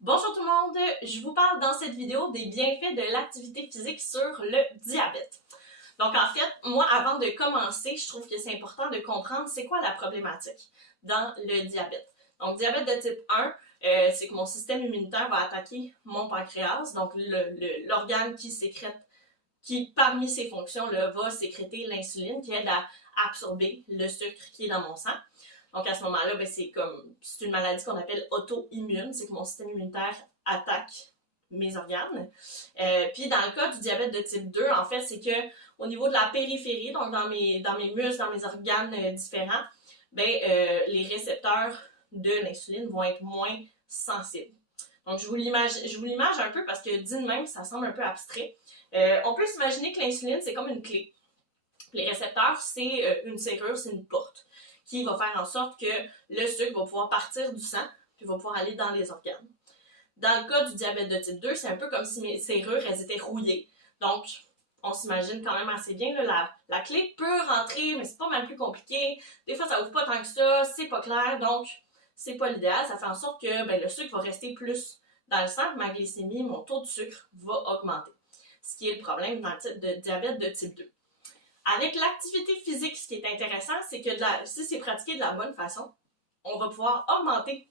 Bonjour tout le monde, je vous parle dans cette vidéo des bienfaits de l'activité physique sur le diabète. Donc en fait, moi avant de commencer, je trouve que c'est important de comprendre c'est quoi la problématique dans le diabète. Donc diabète de type 1, c'est que mon système immunitaire va attaquer mon pancréas, donc l'organe qui sécrète, qui parmi ses fonctions là, va sécréter l'insuline qui aide à absorber le sucre qui est dans mon sang. Donc à ce moment-là, c'est une maladie qu'on appelle auto-immune, c'est que mon système immunitaire attaque mes organes. Puis dans le cas du diabète de type 2, en fait, c'est que au niveau de la périphérie, donc dans mes muscles, dans mes organes différents, les récepteurs de l'insuline vont être moins sensibles. Donc je vous l'image un peu parce que dit de même, ça semble un peu abstrait. On peut s'imaginer que l'insuline, c'est comme une clé. Les récepteurs, c'est une serrure, c'est une porte qui va faire en sorte que le sucre va pouvoir partir du sang puis va pouvoir aller dans les organes. Dans le cas du diabète de type 2, c'est un peu comme si mes serrures, elles étaient rouillées. Donc, on s'imagine quand même assez bien, là, la clé peut rentrer, mais c'est pas mal plus compliqué. Des fois, ça ouvre pas tant que ça, c'est pas clair, donc c'est pas l'idéal. Ça fait en sorte que le sucre va rester plus dans le sang, ma glycémie, mon taux de sucre va augmenter. Ce qui est le problème dans le diabète de type 2. Avec l'activité physique, ce qui est intéressant, c'est que si c'est pratiqué de la bonne façon, on va pouvoir augmenter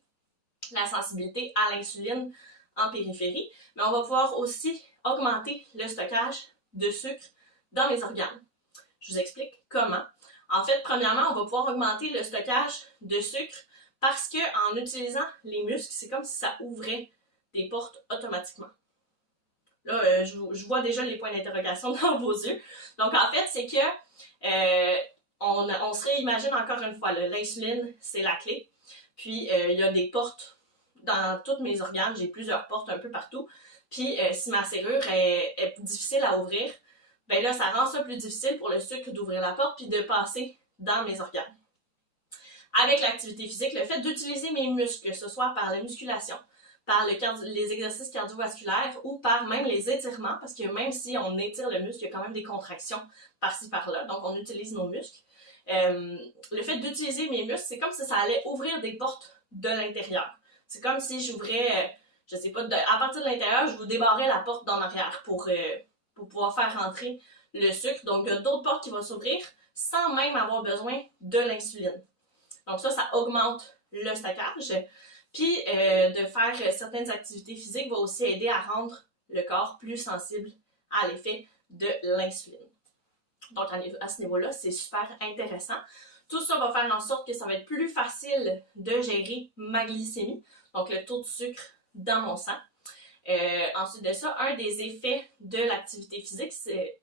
la sensibilité à l'insuline en périphérie, mais on va pouvoir aussi augmenter le stockage de sucre dans mes organes. Je vous explique comment. En fait, premièrement, on va pouvoir augmenter le stockage de sucre parce qu'en utilisant les muscles, c'est comme si ça ouvrait des portes automatiquement. Là, je vois déjà les points d'interrogation dans vos yeux. Donc, en fait, c'est que on se réimagine encore une fois, l'insuline, c'est la clé. Puis, il y a des portes dans tous mes organes. J'ai plusieurs portes un peu partout. Puis, si ma serrure est difficile à ouvrir, ben là, ça rend ça plus difficile pour le sucre d'ouvrir la porte puis de passer dans mes organes. Avec l'activité physique, le fait d'utiliser mes muscles, que ce soit par la musculation, par les exercices cardiovasculaires ou par même les étirements, parce que même si on étire le muscle, il y a quand même des contractions par-ci par-là, donc on utilise nos muscles. Le fait d'utiliser mes muscles, c'est comme si ça allait ouvrir des portes de l'intérieur. C'est comme si j'ouvrais, je sais pas, à partir de l'intérieur, je vous débarrais la porte d'en arrière pour pouvoir faire rentrer le sucre. Donc, il y a d'autres portes qui vont s'ouvrir sans même avoir besoin de l'insuline. Donc ça augmente le stockage. Puis, de faire certaines activités physiques va aussi aider à rendre le corps plus sensible à l'effet de l'insuline. Donc, à ce niveau-là, c'est super intéressant. Tout ça va faire en sorte que ça va être plus facile de gérer ma glycémie, donc le taux de sucre dans mon sang. Ensuite de ça, un des effets de l'activité physique, c'est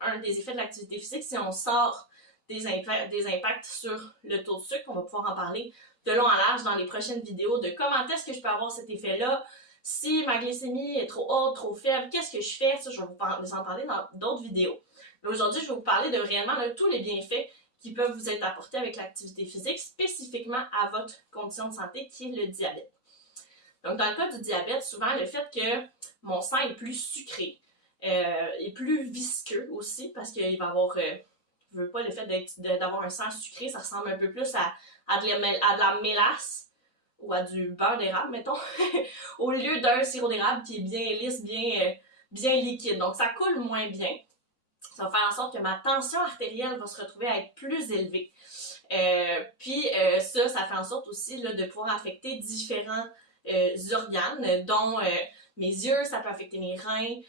on sort des impacts sur le taux de sucre. On va pouvoir en parler de long en large dans les prochaines vidéos de comment est-ce que je peux avoir cet effet-là. Si ma glycémie est trop haute, trop faible, qu'est-ce que je fais? Ça, je vais vous en parler dans d'autres vidéos. Mais aujourd'hui, je vais vous parler de réellement tous les bienfaits qui peuvent vous être apportés avec l'activité physique, spécifiquement à votre condition de santé qui est le diabète. Donc, dans le cas du diabète, souvent, le fait que mon sang est plus sucré, est plus visqueux aussi, parce qu'il va avoir... je veux pas le fait d'avoir un sang sucré, ça ressemble un peu plus à de la mélasse ou à du beurre d'érable, mettons, au lieu d'un sirop d'érable qui est bien lisse, bien liquide. Donc, ça coule moins bien. Ça va faire en sorte que ma tension artérielle va se retrouver à être plus élevée. Ça fait en sorte aussi là, de pouvoir affecter différents organes, dont mes yeux, ça peut affecter mes reins.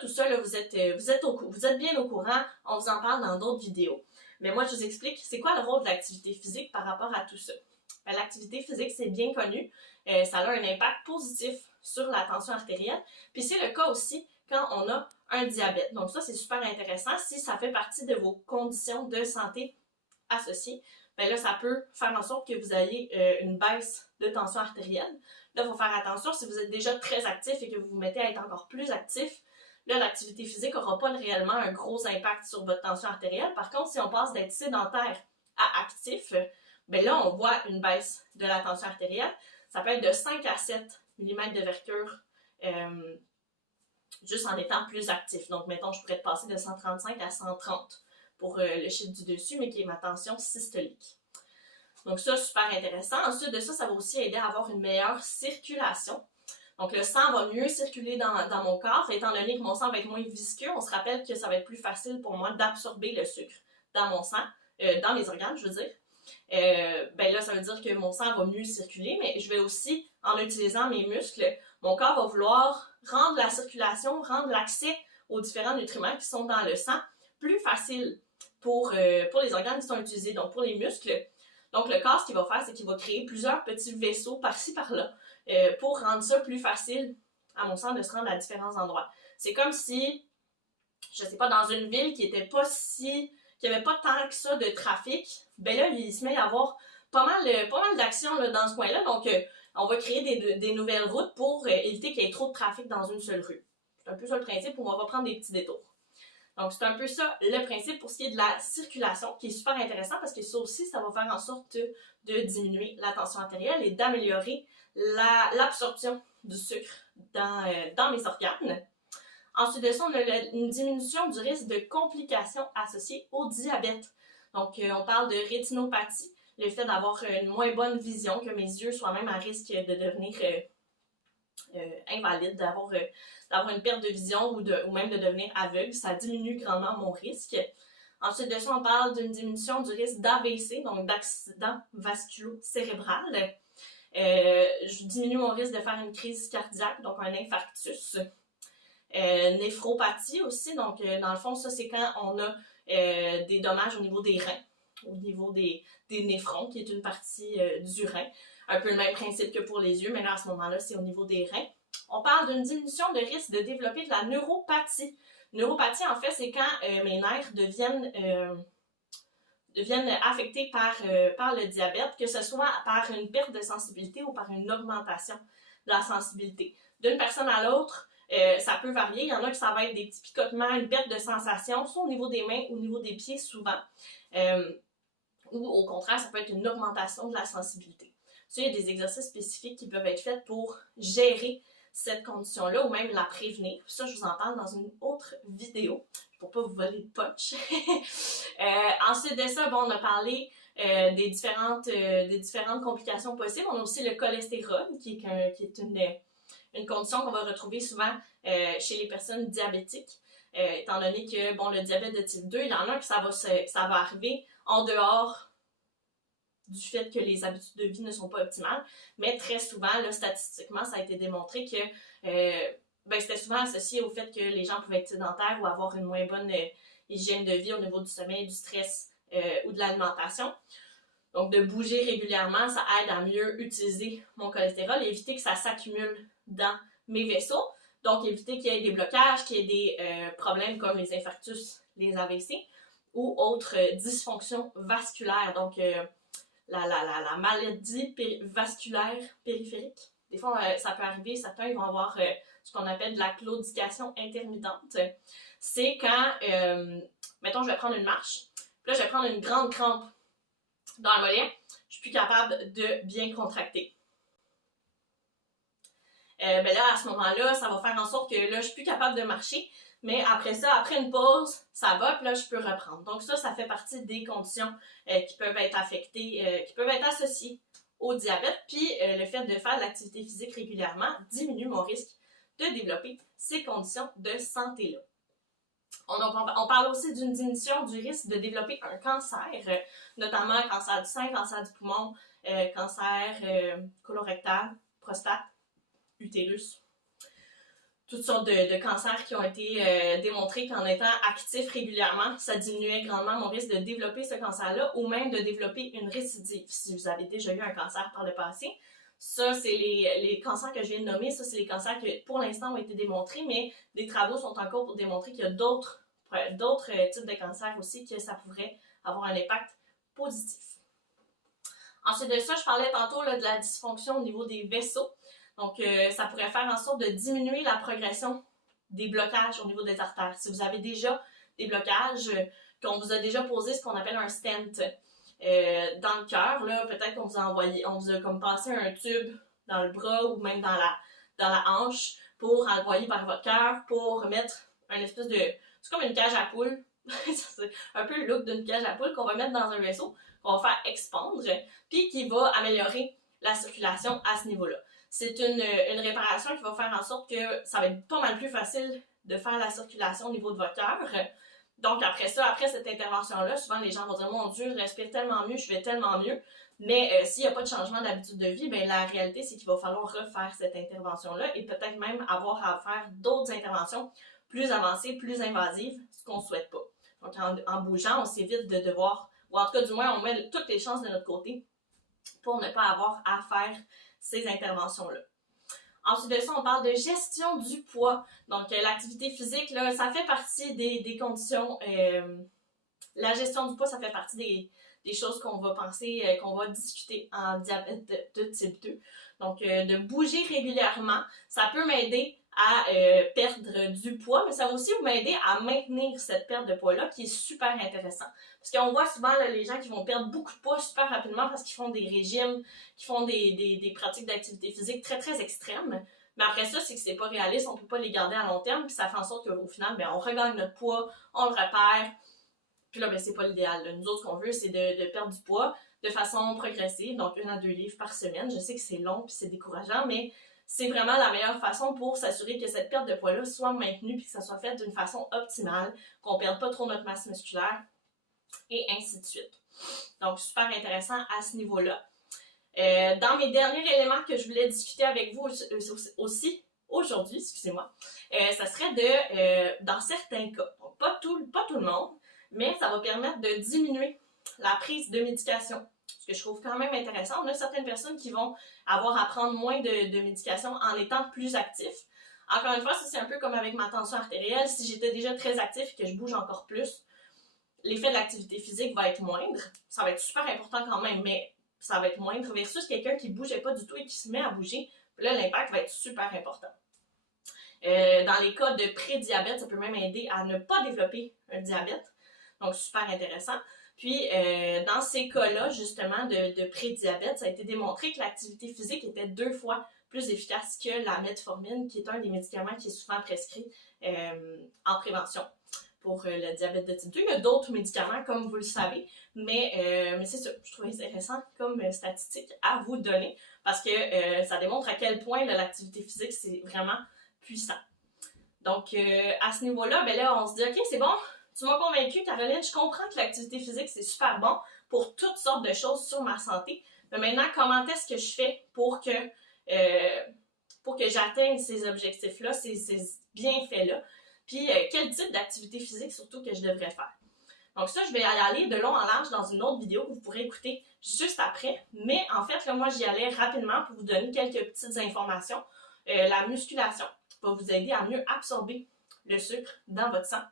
Tout ça, là, vous êtes bien au courant. On vous en parle dans d'autres vidéos. Mais moi, je vous explique, c'est quoi le rôle de l'activité physique par rapport à tout ça. L'activité physique, c'est bien connu. Ça a un impact positif sur la tension artérielle. Puis c'est le cas aussi quand on a un diabète. Donc ça, c'est super intéressant. Si ça fait partie de vos conditions de santé associées, là, ça peut faire en sorte que vous ayez une baisse de tension artérielle. Là, il faut faire attention si vous êtes déjà très actif et que vous vous mettez à être encore plus actif. Là, l'activité physique n'aura pas réellement un gros impact sur votre tension artérielle. Par contre, si on passe d'être sédentaire à actif, là, on voit une baisse de la tension artérielle. Ça peut être de 5 à 7 mm de mercure juste en étant plus actif. Donc, mettons, je pourrais passer de 135 à 130 pour le chiffre du dessus, mais qui est ma tension systolique. Donc ça, super intéressant. Ensuite de ça, ça va aussi aider à avoir une meilleure circulation. Donc le sang va mieux circuler dans mon corps, étant donné que mon sang va être moins visqueux, on se rappelle que ça va être plus facile pour moi d'absorber le sucre dans mon sang, dans mes organes, je veux dire. Ben là, ça veut dire que mon sang va mieux circuler, mais je vais aussi, en utilisant mes muscles, mon corps va vouloir rendre la circulation, rendre l'accès aux différents nutriments qui sont dans le sang plus facile pour les organes qui sont utilisés, donc pour les muscles. Donc le corps, ce qu'il va faire, c'est qu'il va créer plusieurs petits vaisseaux par-ci, par-là, pour rendre ça plus facile, à mon sens, de se rendre à différents endroits. C'est comme si, je sais pas, dans une ville qui était pas si... qu'il n'y avait pas tant que ça de trafic, ben là, il se met à y avoir pas mal d'actions dans ce coin-là, donc on va créer des nouvelles routes pour éviter qu'il y ait trop de trafic dans une seule rue. C'est un peu ça le principe, où on va prendre des petits détours. Donc, c'est un peu ça le principe pour ce qui est de la circulation, qui est super intéressant parce que ça aussi, ça va faire en sorte de diminuer la tension artérielle et d'améliorer l'absorption du sucre dans mes organes. Ensuite de ça, on a une diminution du risque de complications associées au diabète. Donc, on parle de rétinopathie, le fait d'avoir une moins bonne vision, que mes yeux soient même à risque de devenir invalides, d'avoir une perte de vision ou même de devenir aveugle. Ça diminue grandement mon risque. Ensuite de ça, on parle d'une diminution du risque d'AVC, donc d'accident vasculo-cérébral. Je diminue mon risque de faire une crise cardiaque, donc un infarctus. Néphropathie aussi, donc dans le fond, ça c'est quand on a des dommages au niveau des reins, au niveau des néphrons, qui est une partie du rein. Un peu le même principe que pour les yeux, mais là à ce moment-là, c'est au niveau des reins. On parle d'une diminution de risque de développer de la neuropathie. Neuropathie, en fait, c'est quand mes nerfs deviennent affectés par le diabète, que ce soit par une perte de sensibilité ou par une augmentation de la sensibilité. D'une personne à l'autre, ça peut varier. Il y en a que ça va être des petits picotements, une perte de sensation, soit au niveau des mains ou au niveau des pieds souvent. Ou au contraire, ça peut être une augmentation de la sensibilité. Ça, il y a des exercices spécifiques qui peuvent être faits pour gérer cette condition-là ou même la prévenir. Ça, je vous en parle dans une autre vidéo pour pas vous voler de punch. Ensuite de ça, bon, on a parlé des différentes complications possibles. On a aussi le cholestérol, qui est une condition qu'on va retrouver souvent chez les personnes diabétiques. Étant donné que, bon, le diabète de type 2, il y en a que ça va arriver en dehors du fait que les habitudes de vie ne sont pas optimales, mais très souvent, là, statistiquement, ça a été démontré que c'était souvent associé au fait que les gens pouvaient être sédentaires ou avoir une moins bonne hygiène de vie au niveau du sommeil, du stress ou de l'alimentation. Donc, de bouger régulièrement, ça aide à mieux utiliser mon cholestérol et éviter que ça s'accumule dans mes vaisseaux. Donc, éviter qu'il y ait des blocages, qu'il y ait des problèmes comme les infarctus, les AVC ou autres dysfonctions vasculaires. Donc, la maladie vasculaire périphérique. Des fois, ça peut arriver, certains vont avoir ce qu'on appelle de la claudication intermittente. C'est quand, mettons, je vais prendre une marche, puis là, je vais prendre une grande crampe dans le mollet, je suis plus capable de bien contracter. Ben là, à ce moment-là, ça va faire en sorte que là, je suis plus capable de marcher, mais après ça, après une pause, ça va, puis là, je peux reprendre. Donc ça fait partie des conditions qui peuvent être affectées, qui peuvent être associées au diabète, puis le fait de faire de l'activité physique régulièrement diminue mon risque de développer ces conditions de santé-là. On parle aussi d'une diminution du risque de développer un cancer, notamment cancer du sein, cancer du poumon, cancer colorectal, prostate, utérus. Toutes sortes de cancers qui ont été démontrés qu'en étant actif régulièrement, ça diminuait grandement mon risque de développer ce cancer-là ou même de développer une récidive si vous avez déjà eu un cancer par le passé. Ça, c'est les cancers que je viens de nommer. Ça, c'est les cancers qui, pour l'instant, ont été démontrés, mais des travaux sont en cours pour démontrer qu'il y a d'autres types de cancers aussi que ça pourrait avoir un impact positif. Ensuite de ça, je parlais tantôt là, de la dysfonction au niveau des vaisseaux. Donc, ça pourrait faire en sorte de diminuer la progression des blocages au niveau des artères. Si vous avez déjà des blocages, qu'on vous a déjà posé ce qu'on appelle un stent dans le cœur, là, peut-être qu'on vous a comme passé un tube dans le bras ou même dans la hanche pour envoyer vers votre cœur, pour mettre un espèce de... C'est comme une cage à poules. C'est un peu le look d'une cage à poules qu'on va mettre dans un vaisseau, qu'on va faire expandre, puis qui va améliorer la circulation à ce niveau-là. c'est une réparation qui va faire en sorte que ça va être pas mal plus facile de faire la circulation au niveau de votre cœur. Donc après ça, après cette intervention-là, souvent les gens vont dire « Mon Dieu, je respire tellement mieux, je vais tellement mieux ». Mais s'il n'y a pas de changement d'habitude de vie, ben la réalité, c'est qu'il va falloir refaire cette intervention-là et peut-être même avoir à faire d'autres interventions plus avancées, plus invasives, ce qu'on ne souhaite pas. Donc en bougeant, on s'évite de devoir, ou en tout cas du moins, on met toutes les chances de notre côté pour ne pas avoir à faire ces interventions-là. Ensuite de ça, on parle de gestion du poids. Donc, l'activité physique, là, ça fait partie des conditions. La gestion du poids, ça fait partie des choses qu'on va penser, qu'on va discuter en diabète de type 2. Donc, de bouger régulièrement, ça peut m'aider à perdre du poids, mais ça va aussi m'aider à maintenir cette perte de poids-là, qui est super intéressant. Parce qu'on voit souvent là, les gens qui vont perdre beaucoup de poids super rapidement parce qu'ils font des régimes, qui font des pratiques d'activité physique très, très extrêmes. Mais après ça, c'est que c'est pas réaliste, on peut pas les garder à long terme, puis ça fait en sorte qu'au final, ben, on regagne notre poids, on le repère, puis là, ben, c'est pas l'idéal. Nous autres, ce qu'on veut, c'est de perdre du poids de façon progressive, donc 1 à 2 livres par semaine. Je sais que c'est long, puis c'est décourageant, mais c'est vraiment la meilleure façon pour s'assurer que cette perte de poids-là soit maintenue, puis que ça soit fait d'une façon optimale, qu'on perde pas trop notre masse musculaire, et ainsi de suite. Donc, super intéressant à ce niveau-là. Dans mes derniers éléments que je voulais discuter avec vous aussi aujourd'hui, excusez-moi, ça serait dans certains cas, donc pas tout le monde, mais ça va permettre de diminuer la prise de médication. Ce que je trouve quand même intéressant. On a certaines personnes qui vont avoir à prendre moins de médication en étant plus actifs. Encore une fois, ça c'est un peu comme avec ma tension artérielle. Si j'étais déjà très actif et que je bouge encore plus, l'effet de l'activité physique va être moindre. Ça va être super important quand même, mais ça va être moindre versus quelqu'un qui ne bougeait pas du tout et qui se met à bouger. Là, l'impact va être super important. Dans les cas de prédiabète, ça peut même aider à ne pas développer un diabète. Donc, super intéressant. Puis, dans ces cas-là, justement, de prédiabète, ça a été démontré que l'activité physique était 2 fois plus efficace que la metformine, qui est un des médicaments qui est souvent prescrit en prévention pour le diabète de type 2. Il y a d'autres médicaments, comme vous le savez, mais c'est ça, je trouvais intéressant comme statistique à vous donner, parce que ça démontre à quel point l'activité physique, c'est vraiment puissant. Donc, à ce niveau-là, ben là, on se dit, OK, c'est bon, tu m'as convaincu, Caroline, je comprends que l'activité physique, c'est super bon pour toutes sortes de choses sur ma santé. Mais maintenant, comment est-ce que je fais pour que j'atteigne ces objectifs-là, ces bienfaits-là? Puis, quel type d'activité physique, surtout, que je devrais faire? Donc ça, je vais y aller de long en large dans une autre vidéo que vous pourrez écouter juste après. Mais en fait, là, moi, j'y allais rapidement pour vous donner quelques petites informations. La musculation va vous aider à mieux absorber le sucre dans votre sang.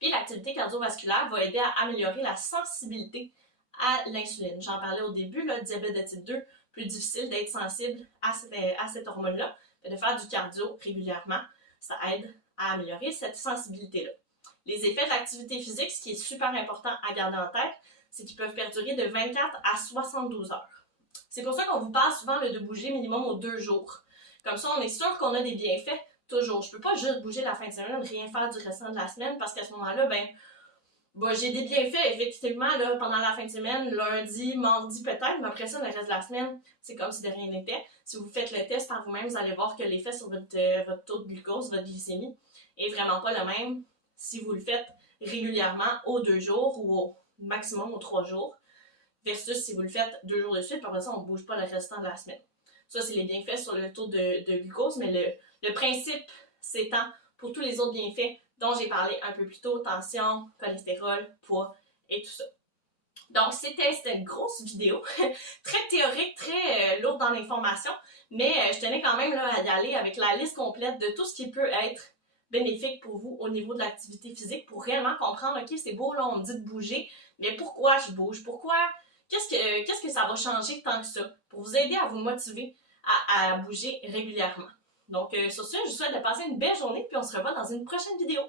Puis l'activité cardiovasculaire va aider à améliorer la sensibilité à l'insuline. J'en parlais au début, le diabète de type 2, plus difficile d'être sensible à cette hormone-là. De faire du cardio régulièrement, ça aide à améliorer cette sensibilité-là. Les effets de l'activité physique, ce qui est super important à garder en tête, c'est qu'ils peuvent perdurer de 24 à 72 heures. C'est pour ça qu'on vous parle souvent de bouger minimum aux 2 jours. Comme ça, on est sûr qu'on a des bienfaits toujours. Je ne peux pas juste bouger la fin de semaine et rien faire du restant de la semaine parce qu'à ce moment-là, j'ai des bienfaits effectivement là, pendant la fin de semaine, lundi, mardi peut-être, mais après ça, le reste de la semaine, c'est comme si de rien n'était. Si vous faites le test par vous-même, vous allez voir que l'effet sur votre taux de glucose, votre glycémie, est vraiment pas le même si vous le faites régulièrement aux 2 jours ou au maximum aux 3 jours, versus si vous le faites 2 jours de suite, puis après ça, on ne bouge pas le restant de la semaine. Ça, c'est les bienfaits sur le taux de glucose, mais le principe s'étend pour tous les autres bienfaits dont j'ai parlé un peu plus tôt, tension, cholestérol, poids et tout ça. Donc, c'était une grosse vidéo, très théorique, très lourde en information, mais je tenais quand même là, à y aller avec la liste complète de tout ce qui peut être bénéfique pour vous au niveau de l'activité physique pour réellement comprendre, OK, c'est beau, là, on me dit de bouger, mais pourquoi je bouge? Pourquoi? Qu'est-ce que ça va changer tant que ça? Pour vous aider à vous motiver à bouger régulièrement. Donc, sur ce, je vous souhaite de passer une belle journée, puis on se revoit dans une prochaine vidéo.